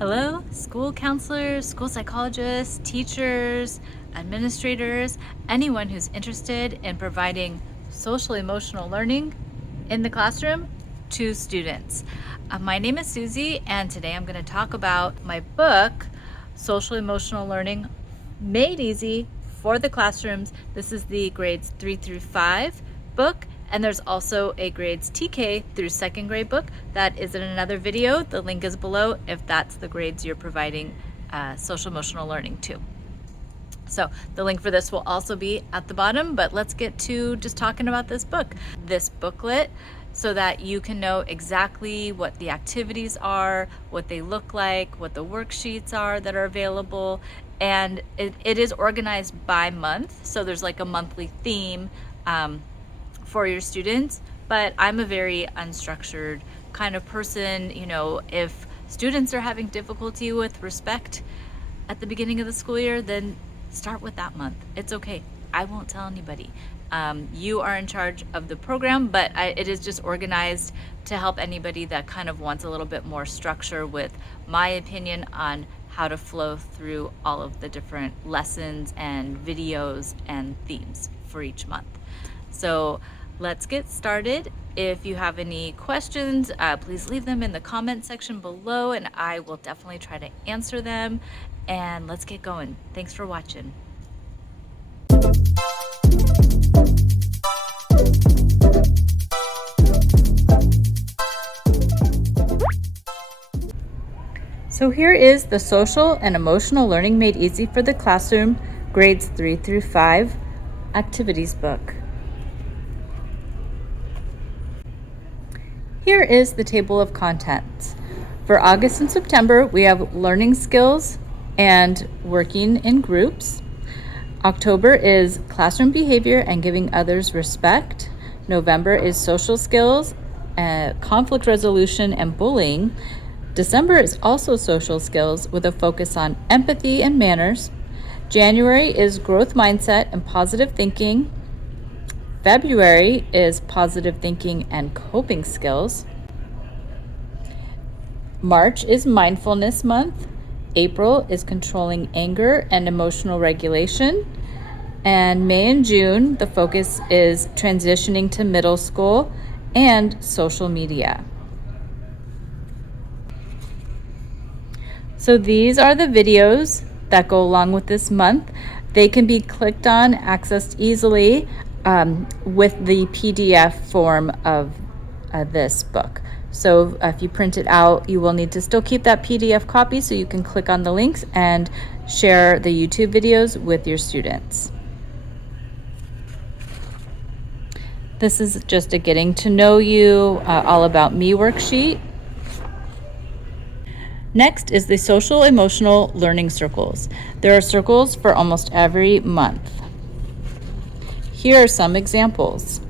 Hello, school counselors, school psychologists, teachers, administrators, anyone who's interested in providing social emotional learning in the classroom to students. My name is Susie, and today I'm going to talk about my book, Social Emotional Learning Made Easy for the Classrooms. This is the grades 3 through 5 book. And there's also a grades TK through second grade book that is in another video. The link is below if that's the grades you're providing social emotional learning to. So the link for this will also be at the bottom, but let's get to just talking about this book. This booklet, so that you can know exactly what the activities are, what they look like, what the worksheets are that are available. And it is organized by month, so there's like a monthly theme for your students, but I'm a very unstructured kind of person. You know, if students are having difficulty with respect at the beginning of the school year, then start with that month. It's okay. I won't tell anybody. You are in charge of the program, but it is just organized to help anybody that kind of wants a little bit more structure with my opinion on how to flow through all of the different lessons and videos and themes for each month. So let's get started. If you have any questions, please leave them in the comment section below and I will definitely try to answer them. And let's get going. Thanks for watching. So here is the Social and Emotional Learning Made Easy for the Classroom, grades 3 through 5 activities book. Here is the table of contents. For August and September, we have learning skills and working in groups. October is classroom behavior and giving others respect. November is social skills, conflict resolution, and bullying. December is also social skills with a focus on empathy and manners. January is growth mindset and positive thinking. February is positive thinking and coping skills. March is mindfulness month. April is controlling anger and emotional regulation. And May and June, the focus is transitioning to middle school and social media. So these are the videos that go along with this month. They can be clicked on, accessed easily with the PDF form of this book. So if you print it out, you will need to still keep that PDF copy so you can click on the links and share the YouTube videos with your students. This is just a getting to know you, all about me worksheet. Next is the Social Emotional Learning Circles. There are circles for almost every month. Here are some examples.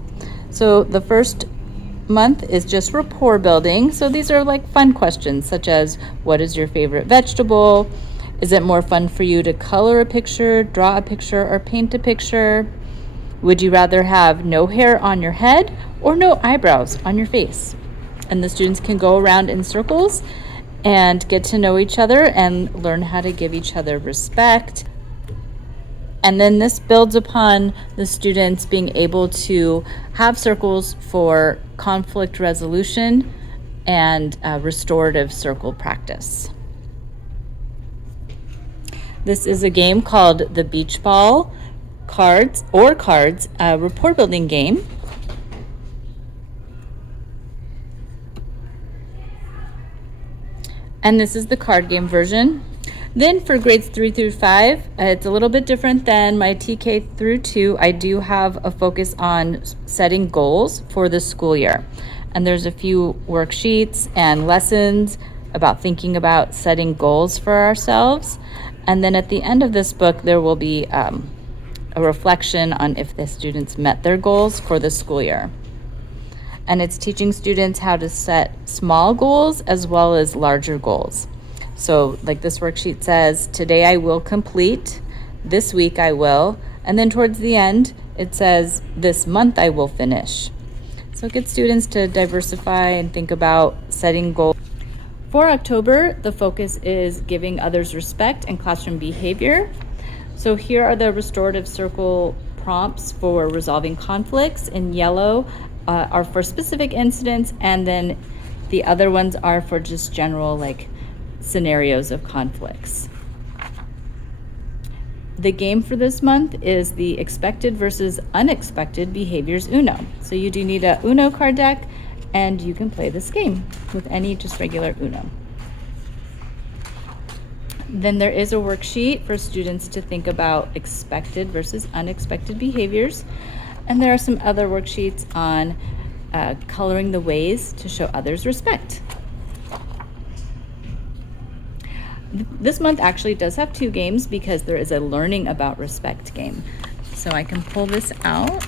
So the first month is just rapport building. So these are like fun questions such as, what is your favorite vegetable? Is it more fun for you to color a picture, draw a picture, or paint a picture? Would you rather have no hair on your head or no eyebrows on your face? And the students can go around in circles and get to know each other and learn how to give each other respect. And then this builds upon the students being able to have circles for conflict resolution and restorative circle practice. This is a game called the Beach Ball Cards, rapport building game. And this is the card game version. Then for grades 3 through 5, it's a little bit different than my TK through 2. I do have a focus on setting goals for the school year. And there's a few worksheets and lessons about thinking about setting goals for ourselves. And then at the end of this book, there will be a reflection on if the students met their goals for the school year. And it's teaching students how to set small goals as well as larger goals. So like this worksheet says, today I will complete, this week I will, and then towards the end it says, this month I will finish. So get students to diversify and think about setting goals. For October, the focus is giving others respect and classroom behavior. So here are the restorative circle prompts for resolving conflicts. In yellow are for specific incidents, and then the other ones are for just general like scenarios of conflicts. The game for this month is the expected versus unexpected behaviors Uno. So you do need a Uno card deck, and you can play this game with any just regular Uno. Then there is a worksheet for students to think about expected versus unexpected behaviors. And there are some other worksheets on coloring the ways to show others respect. This month actually does have 2 games because there is a learning about respect game. So I can pull this out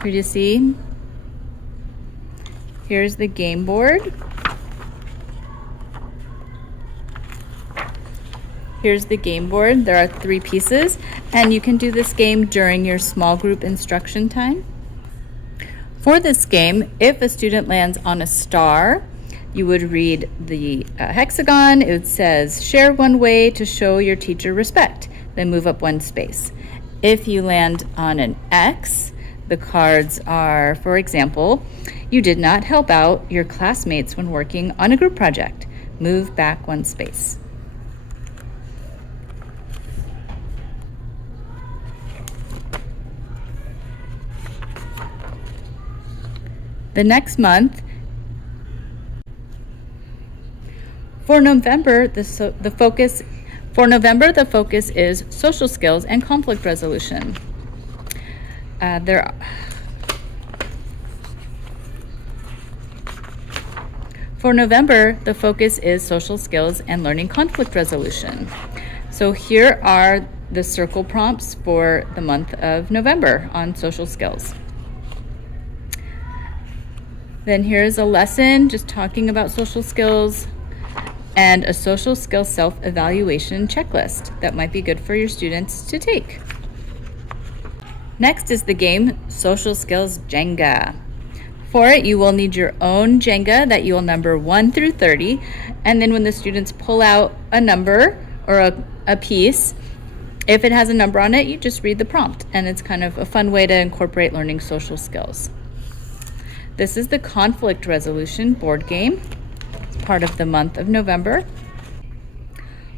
for you to see. Here's the game board. Here's the game board. There are 3 pieces, and you can do this game during your small group instruction time. For this game, if a student lands on a star, you would read the hexagon. It says, share one way to show your teacher respect, then move up 1 space. If you land on an X, the cards are, for example, you did not help out your classmates when working on a group project. Move back 1 space. The next month, for November, the focus is social skills and conflict resolution. For November, the focus is social skills and learning conflict resolution. So here are the circle prompts for the month of November on social skills. Then here's a lesson just talking about social skills and a social skills self-evaluation checklist that might be good for your students to take. Next is the game Social Skills Jenga. For it, you will need your own Jenga that you will number 1 through 30, and then when the students pull out a number or a piece, if it has a number on it, you just read the prompt, and it's kind of a fun way to incorporate learning social skills. This is the conflict resolution board game. It's part of the month of November.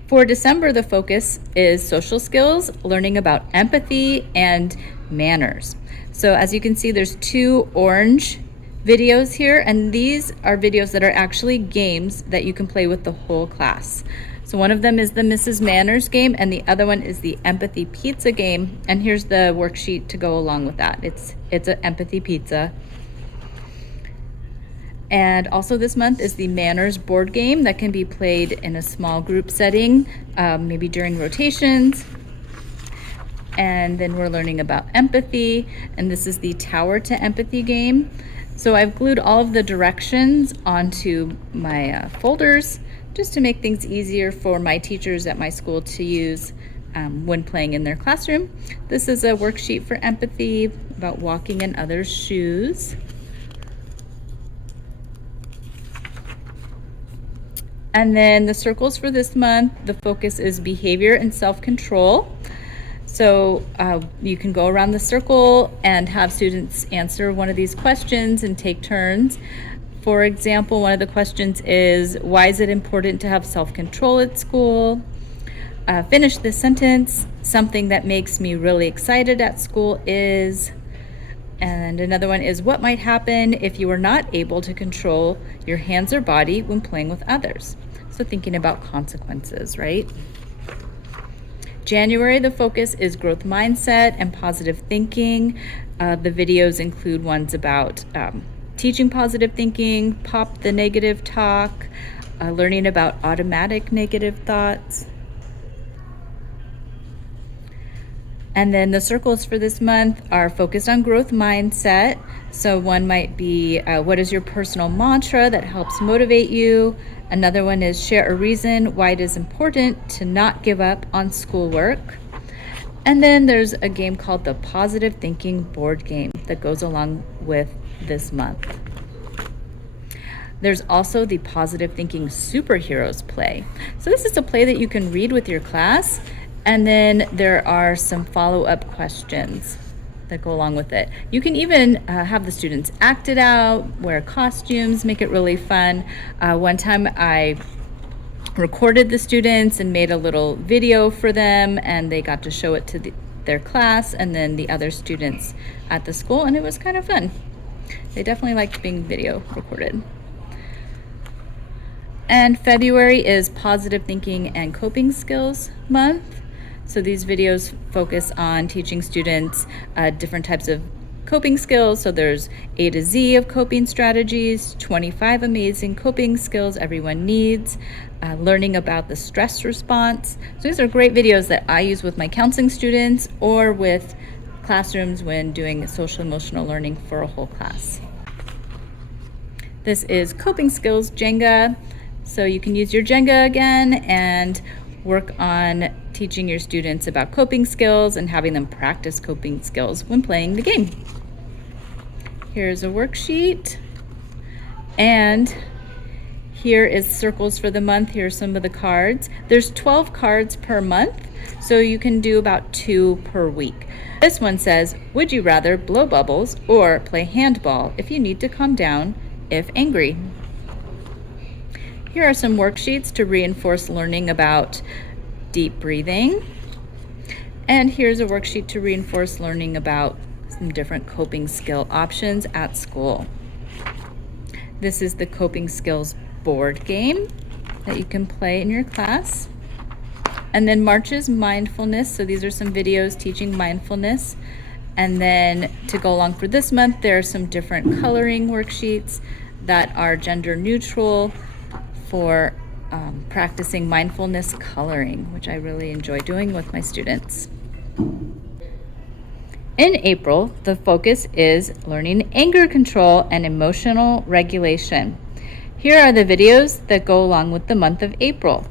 For December, the focus is social skills, learning about empathy and manners. So as you can see, there's 2 orange videos here, and these are videos that are actually games that you can play with the whole class. So one of them is the Mrs. Manners game, and the other one is the Empathy Pizza game. And here's the worksheet to go along with that. It's an empathy pizza. And also this month is the Manners board game that can be played in a small group setting, maybe during rotations. And then we're learning about empathy, and this is the Tower to Empathy game. So I've glued all of the directions onto my folders just to make things easier for my teachers at my school to use when playing in their classroom. This is a worksheet for empathy about walking in others' shoes. And then the circles for this month, the focus is behavior and self-control. So you can go around the circle and have students answer one of these questions and take turns. For example, one of the questions is, why is it important to have self-control at school? Finish this sentence. Something that makes me really excited at school is... And another one is, what might happen if you were not able to control your hands or body when playing with others? So thinking about consequences, right? January, the focus is growth mindset and positive thinking. The videos include ones about teaching positive thinking, pop the negative talk, learning about automatic negative thoughts. And then the circles for this month are focused on growth mindset. So one might be, what is your personal mantra that helps motivate you? Another one is share a reason why it is important to not give up on schoolwork. And then there's a game called the Positive Thinking board game that goes along with this month. There's also the Positive Thinking Superheroes play. So this is a play that you can read with your class, and then there are some follow-up questions that go along with it. You can even have the students act it out, wear costumes, make it really fun. One time I recorded the students and made a little video for them, and they got to show it to their class and then the other students at the school, and it was kind of fun. They definitely liked being video recorded. And February is Positive Thinking and Coping Skills Month. So these videos focus on teaching students different types of coping skills. So there's A to Z of coping strategies, 25 amazing coping skills everyone needs, learning about the stress response. So these are great videos that I use with my counseling students or with classrooms when doing social emotional learning for a whole class. This is Coping Skills Jenga. So you can use your Jenga again and work on teaching your students about coping skills and having them practice coping skills when playing the game. Here's a worksheet, and here is circles for the month. Here's some of the cards. There's 12 cards per month, so you can do about 2 per week. This one says, would you rather blow bubbles or play handball if you need to calm down if angry? Here are some worksheets to reinforce learning about deep breathing. And here's a worksheet to reinforce learning about some different coping skill options at school. This is the coping skills board game that you can play in your class. And then March is mindfulness. So these are some videos teaching mindfulness. And then to go along for this month, there are some different coloring worksheets that are gender neutral for practicing mindfulness coloring, which I really enjoy doing with my students. In April, the focus is learning anger control and emotional regulation. Here are the videos that go along with the month of April.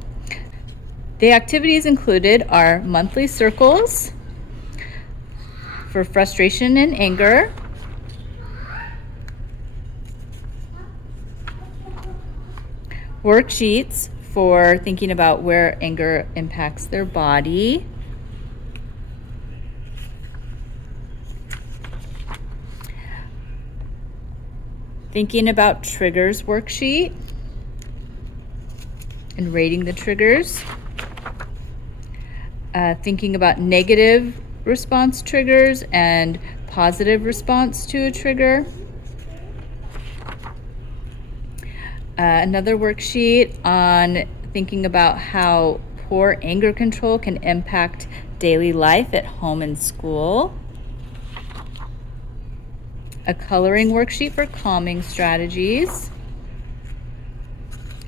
The activities included are monthly circles for frustration and anger, worksheets for thinking about where anger impacts their body, thinking about triggers worksheet and rating the triggers, thinking about negative response triggers and positive response to a trigger. Another worksheet on thinking about how poor anger control can impact daily life at home and school. A coloring worksheet for calming strategies.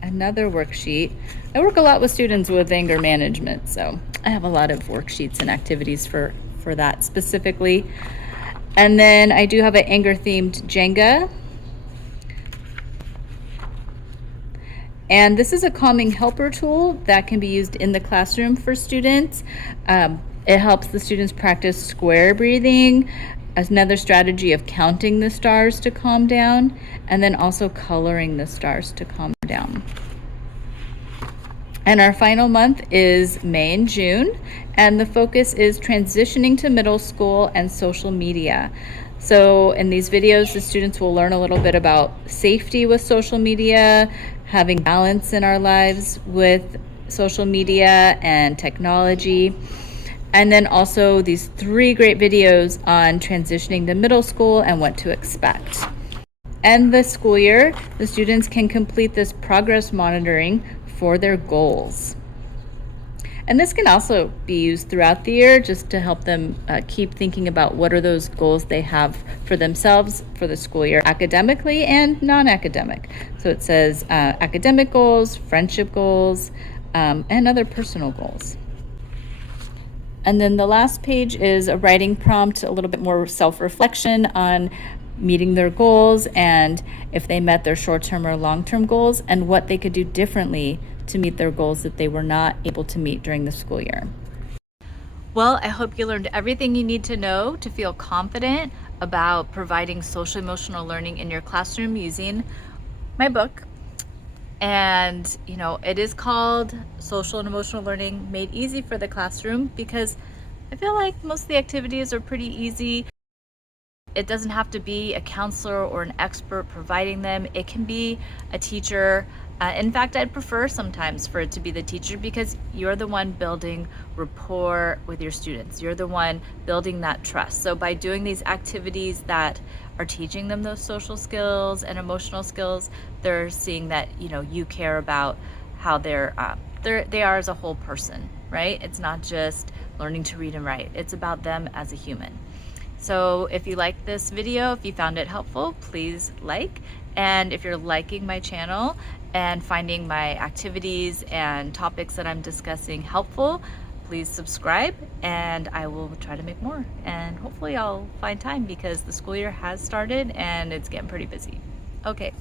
Another worksheet. I work a lot with students with anger management, so I have a lot of worksheets and activities for that specifically. And then I do have an anger themed Jenga. And this is a calming helper tool that can be used in the classroom for students. It helps the students practice square breathing, another strategy of counting the stars to calm down, and then also coloring the stars to calm down. And our final month is May and June, and the focus is transitioning to middle school and social media. So in these videos, the students will learn a little bit about safety with social media, having balance in our lives with social media and technology. And then also these 3 great videos on transitioning to middle school and what to expect. And this school year, the students can complete this progress monitoring for their goals. And this can also be used throughout the year just to help them keep thinking about what are those goals they have for themselves for the school year, academically and non-academic. So it says academic goals, friendship goals, and other personal goals. And then the last page is a writing prompt, a little bit more self-reflection on meeting their goals and if they met their short-term or long-term goals and what they could do differently to meet their goals that they were not able to meet during the school year. Well, I hope you learned everything you need to know to feel confident about providing social emotional learning in your classroom using my book, And, you know, it is called Social and Emotional Learning Made Easy for the Classroom because I feel like most of the activities are pretty easy. It doesn't have to be a counselor or an expert providing them. It can be a teacher. In fact, I'd prefer sometimes for it to be the teacher because you're the one building rapport with your students. You're the one building that trust. So by doing these activities that are teaching them those social skills and emotional skills, they're seeing that, you know, you care about how they are as a whole person, right? It's not just learning to read and write. It's about them as a human. So if you like this video, if you found it helpful, please like. And if you're liking my channel and finding my activities and topics that I'm discussing helpful, please subscribe and I will try to make more. And hopefully I'll find time because the school year has started and it's getting pretty busy. Okay,